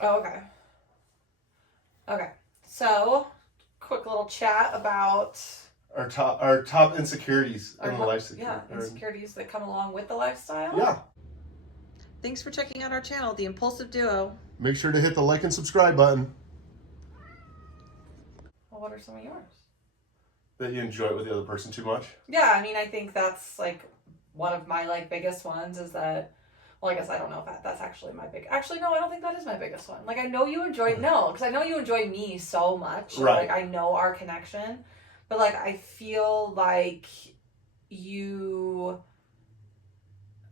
Oh, okay. Okay. So, quick little chat about our top insecurities in the lifestyle. insecurities that come along with the lifestyle. Yeah. Thanks for checking out our channel, The Impulsive Duo. Make sure to hit the like and subscribe button. Well, what are some of yours? That you enjoy it with the other person too much? Yeah, I mean, I think that's like one of my like biggest ones is that. Well, I guess I don't know if that's actually my big. Actually, no, I don't think that is my biggest one. Like, I know you enjoy because I know you enjoy me so much. Right. Like, I know our connection, but like, I feel like you.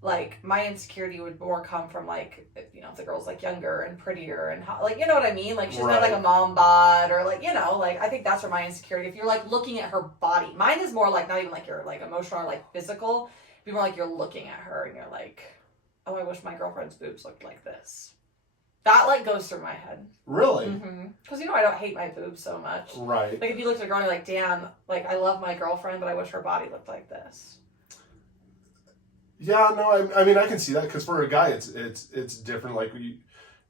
Like, my insecurity would more come from like, you know, if the girl's like younger and prettier and hot, like, you know what I mean? Like, she's not like a mom bod or like, you know, like, I think that's where my insecurity. If you're like looking at her body, mine is more like not even like you're like emotional or like physical. It'd be more like you're looking at her and you're like, oh, I wish my girlfriend's boobs looked like this. That like goes through my head. Really? Because you know I don't hate my boobs so much. Right. Like if you looked at a girl and you're like, damn, like I love my girlfriend, but I wish her body looked like this. Yeah, no, I mean I can see that because for a guy it's different. Like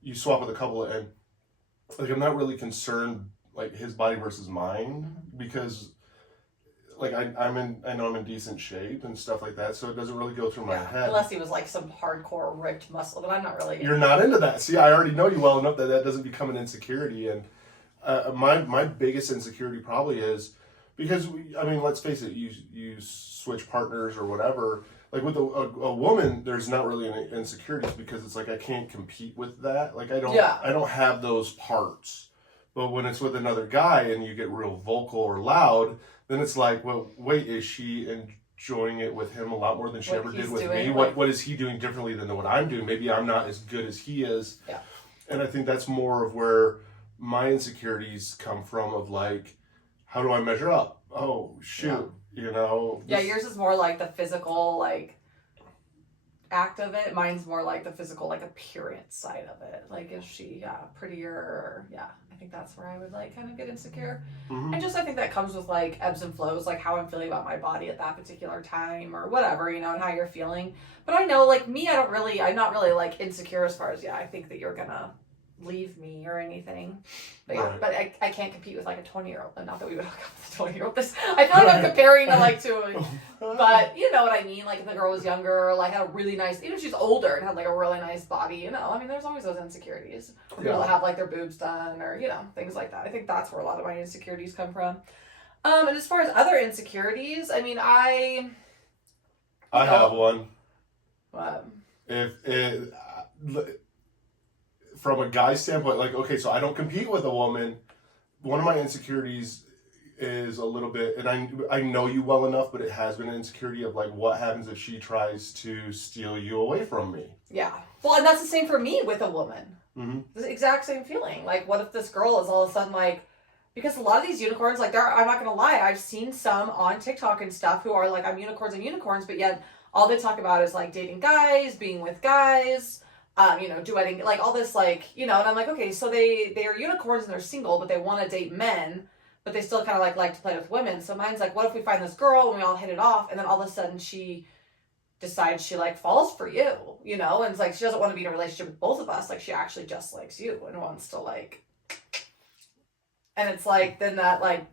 you swap with a couple and like I'm not really concerned like his body versus mine because like I know I'm in decent shape and stuff like that, so it doesn't really go through my head. Unless he was like some hardcore ripped muscle, but I'm not really. You're not into that. See, I already know you well enough that that doesn't become an insecurity. And my biggest insecurity probably is because I mean, let's face it, you switch partners or whatever. Like with a woman, there's not really any insecurities because it's like I can't compete with that. Like I don't have those parts. But when it's with another guy and you get real vocal or loud, then it's like, well, wait, is she enjoying it with him a lot more than she ever did with me? What is he doing differently than what I'm doing? Maybe I'm not as good as he is. Yeah. And I think that's more of where my insecurities come from of like, how do I measure up? Oh, shoot, you know? Yeah, yours is more like the physical, like, act of it. Mine's more like the physical, like, appearance side of it. Like, is she prettier? Or, I think that's where I would, like, kind of get insecure. And just, I think that comes with, like, ebbs and flows, like, how I'm feeling about my body at that particular time or whatever, you know, and how you're feeling. But I know, like, me, I'm not really, like, insecure as far as, I think that you're gonna leave me or anything. But right. But I can't compete with like a 20-year-old. And not that we would hook up with a 20-year-old. I feel like I'm comparing to like but you know what I mean? Like if the girl was younger, like had a really nice, even if she's older and had like a really nice body, you know, I mean there's always those insecurities. People that have like their boobs done or, you know, things like that. I think that's where a lot of my insecurities come from. And as far as other insecurities, I mean I have one. What? From a guy's standpoint, like, okay, so I don't compete with a woman. One of my insecurities is a little bit, and I know you well enough, but it has been an insecurity of like, what happens if she tries to steal you away from me? Yeah. Well, and that's the same for me with a woman. Mm-hmm. The exact same feeling. Like, what if this girl is all of a sudden like, because a lot of these unicorns, like, I'm not going to lie, I've seen some on TikTok and stuff who are like, I'm unicorns, but yet all they talk about is like dating guys, being with guys, you know, duetting, like all this, like, you know, and I'm like, okay, so they are unicorns and they're single, but they want to date men, but they still kind of like to play with women. So mine's like, what if we find this girl and we all hit it off, and then all of a sudden she decides she like falls for you, you know, and it's like she doesn't want to be in a relationship with both of us, like she actually just likes you and wants to like, and it's like then that like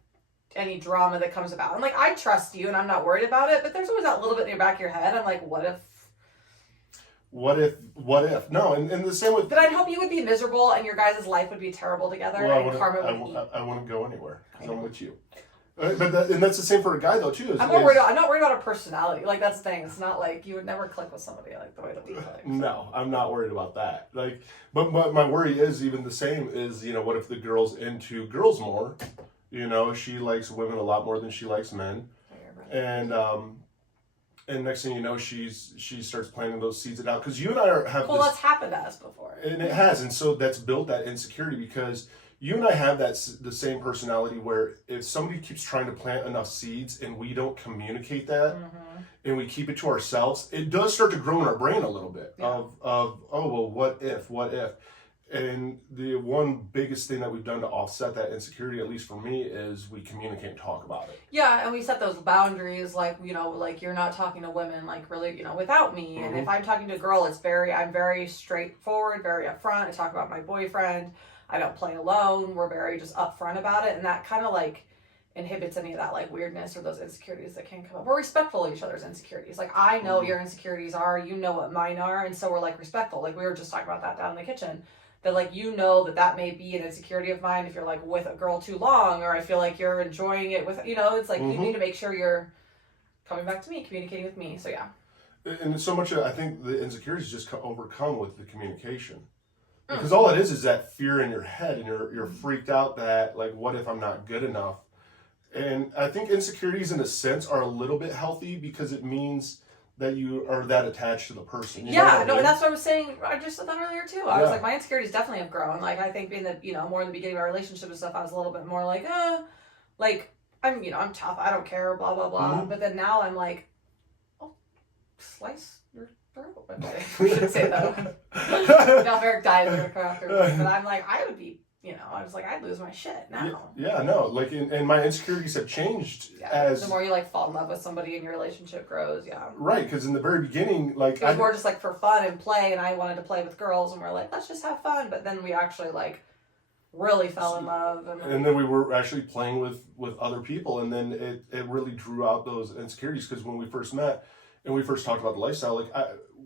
any drama that comes about, and like I trust you and I'm not worried about it, but there's always that little bit in your back of your head. I'm like, what if? No, and the same with. But I'd hope you would be miserable and your guys' life would be terrible together. Well, and I wouldn't go anywhere because I'm with you. But that's the same for a guy though too. I'm not worried about a personality. Like that's the thing. It's not like you would never click with somebody like the way that we click. No, I'm not worried about that. Like, but my worry is even the same. Is, you know, what if the girl's into girls more? You know, she likes women a lot more than she likes men, and next thing you know, she starts planting those seeds out because you and I have. Well, that's happened to us before, and it has, and so that's built that insecurity because you and I have the same personality where if somebody keeps trying to plant enough seeds and we don't communicate that and we keep it to ourselves, it does start to grow in our brain a little bit of oh well, what if, And the one biggest thing that we've done to offset that insecurity, at least for me, is we communicate and talk about it. Yeah, and we set those boundaries, like, you know, like you're not talking to women, like, really, you know, without me. And if I'm talking to a girl, I'm very straightforward, very upfront. I talk about my boyfriend. I don't play alone. We're very just upfront about it. And that kind of like inhibits any of that like weirdness or those insecurities that can come up. We're respectful of each other's insecurities. Like, I know what your insecurities are, you know what mine are, and so we're like respectful. Like, we were just talking about that down in the kitchen. That like, you know, that may be an insecurity of mine if you're like with a girl too long, or I feel like you're enjoying it with, you know, it's like you need to make sure you're coming back to me, communicating with me. So yeah. And so much I think the insecurities just overcome with the communication. Because all it is that fear in your head, and you're freaked out that like, what if I'm not good enough? And I think insecurities in a sense are a little bit healthy because it means that you are that attached to the person. You know what I mean? And that's what I was saying. I just said that earlier too. I was like, my insecurities definitely have grown. Like, I think being that, you know, more in the beginning of our relationship and stuff, I was a little bit more like, like I'm, you know, I'm tough. I don't care, blah, blah, blah. But then now I'm like, oh, slice your throat. Okay. We shouldn't say that. Now Eric dies in the afterwards. But I'm like, I would be, you know, I was like, I'd lose my shit now. Yeah, no. Like, and my insecurities have changed as... The more you, like, fall in love with somebody and your relationship grows, Right, because in the very beginning, like... It was more just, like, for fun and play, and I wanted to play with girls, and we're like, let's just have fun. But then we actually, like, really fell in love. And then we were actually playing with other people, and then it really drew out those insecurities, because when we first met, and we first talked about the lifestyle, like,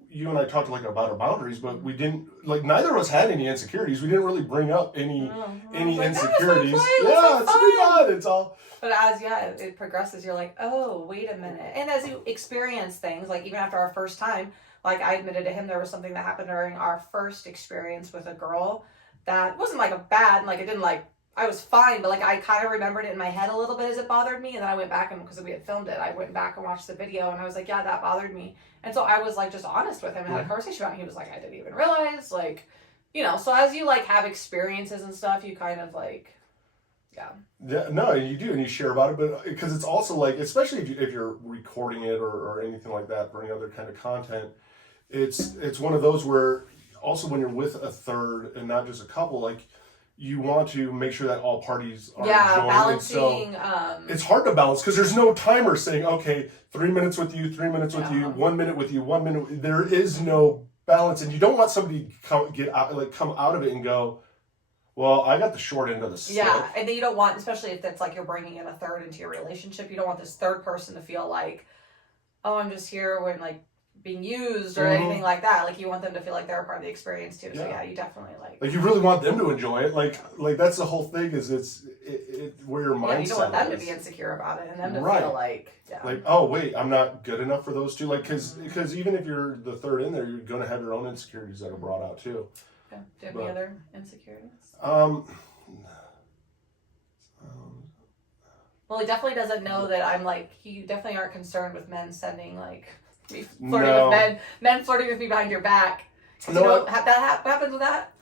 you and I talked like about our boundaries, but we didn't, like, neither of us had any insecurities. We didn't really bring up any insecurities. It's fun. It's all. But as it progresses, you're like, oh, wait a minute. And as you experience things, like even after our first time, like I admitted to him, there was something that happened during our first experience with a girl that wasn't like a bad, like it didn't like, I was fine, but like I kind of remembered it in my head a little bit as it bothered me, and then I went back and because we had filmed it, I went back and watched the video, and I was like, yeah, that bothered me, and so I was like just honest with him and had a conversation about it. He was like, I didn't even realize, like, you know. So as you like have experiences and stuff, you kind of like, no, you do, and you share about it, but because it's also like, especially if you're recording it or anything like that for any other kind of content, it's one of those where also when you're with a third and not just a couple, like, you want to make sure that all parties are joined. Balancing. So it's hard to balance because there's no timer saying, okay, 3 minutes with you, 3 minutes with you, 1 minute with you, 1 minute. There is no balance, and you don't want somebody to come out of it and go, well, I got the short end of the stick. Yeah, and then you don't want, especially if it's like you're bringing in a third into your relationship, you don't want this third person to feel like, oh, I'm just here when like being used or anything like that. Like, you want them to feel like they're a part of the experience too. So you definitely like you really want them to enjoy it. Like that's the whole thing, is it's where your mindset is. You don't want them to be insecure about it and them to feel like like, oh wait, I'm not good enough for those two. Like, because even if you're the third in there, you're going to have your own insecurities that are brought out too. Okay. Do you have any other insecurities? Well, he definitely doesn't know that I'm like, you definitely aren't concerned with men sending like me flirting with men flirting with me behind your back. No, you know, that happens with that.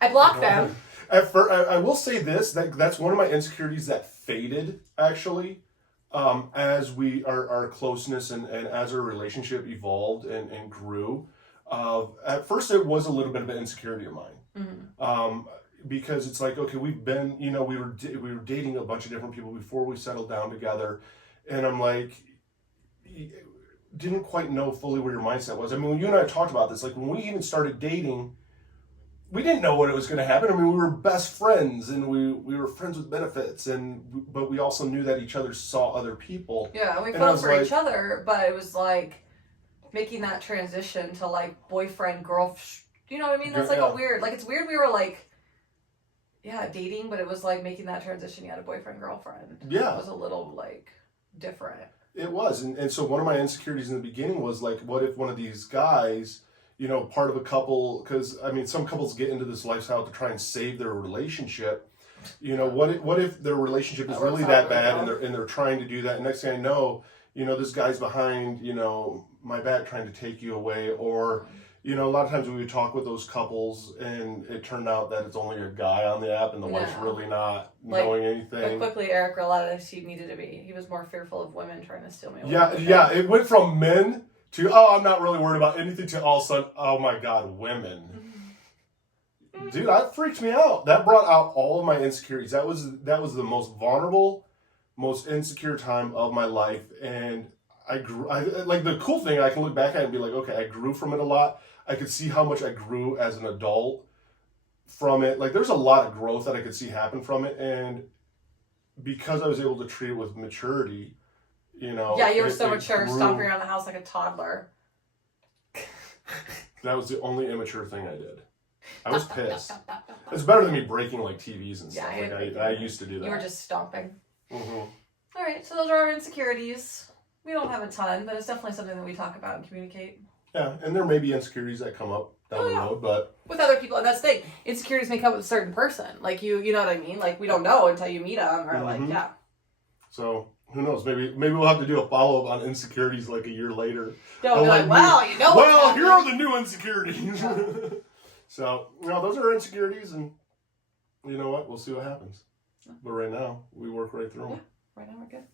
I block them. At first, I will say this, that's one of my insecurities that faded actually, as our closeness and as our relationship evolved and grew. At first, it was a little bit of an insecurity of mine. Because it's like, okay, we've been, you know, we were dating a bunch of different people before we settled down together, and I'm like, didn't quite know fully where your mindset was. I mean, when you and I talked about this, like when we even started dating, we didn't know what it was going to happen. I mean, we were best friends, and we were friends with benefits, but we also knew that each other saw other people. Yeah, we fell for each other, but it was like making that transition to like boyfriend, girl. You know what I mean? That's like a weird, like it's weird. We were like, dating, but it was like making that transition. You had a boyfriend, girlfriend. Yeah. It was a little like different. It was. And so one of my insecurities in the beginning was like, what if one of these guys, you know, part of a couple, because I mean, some couples get into this lifestyle to try and save their relationship. You know, what if their relationship is really that bad and they're trying to do that, and next thing I know, you know, this guy's behind, you know, my back trying to take you away, or you know, a lot of times we would talk with those couples, and it turned out that it's only a guy on the app, and the wife's really not knowing anything. But quickly, Eric realized he needed to be. He was more fearful of women trying to steal me away. Yeah. It went from men to, oh, I'm not really worried about anything, to all of a sudden, oh my God, women. Dude, that freaked me out. That brought out all of my insecurities. That was the most vulnerable, most insecure time of my life, and I grew. I like the cool thing. I can look back at it and be like, okay, I grew from it a lot. I could see how much I grew as an adult from it. Like, there's a lot of growth that I could see happen from it, and because I was able to treat it with maturity, you know. Yeah, you were so mature, grew. stomping around the house like a toddler. That was the only immature thing I did. I was pissed. It's better than me breaking like TVs and stuff. Yeah, like I used to do that. You were just stomping. Mm-hmm. All right, so those are our insecurities. We don't have a ton, but it's definitely something that we talk about and communicate. Yeah, and there may be insecurities that come up down the road, but with other people, and that's the thing. Insecurities may come with a certain person. Like you know what I mean? Like we don't know until you meet them, or like yeah. So who knows? Maybe we'll have to do a follow up on insecurities like a year later. They'll be like, well, you know. Well, here are the new insecurities. So those are insecurities, and you know what? We'll see what happens. But right now, we work right through them. Yeah, right now we're good.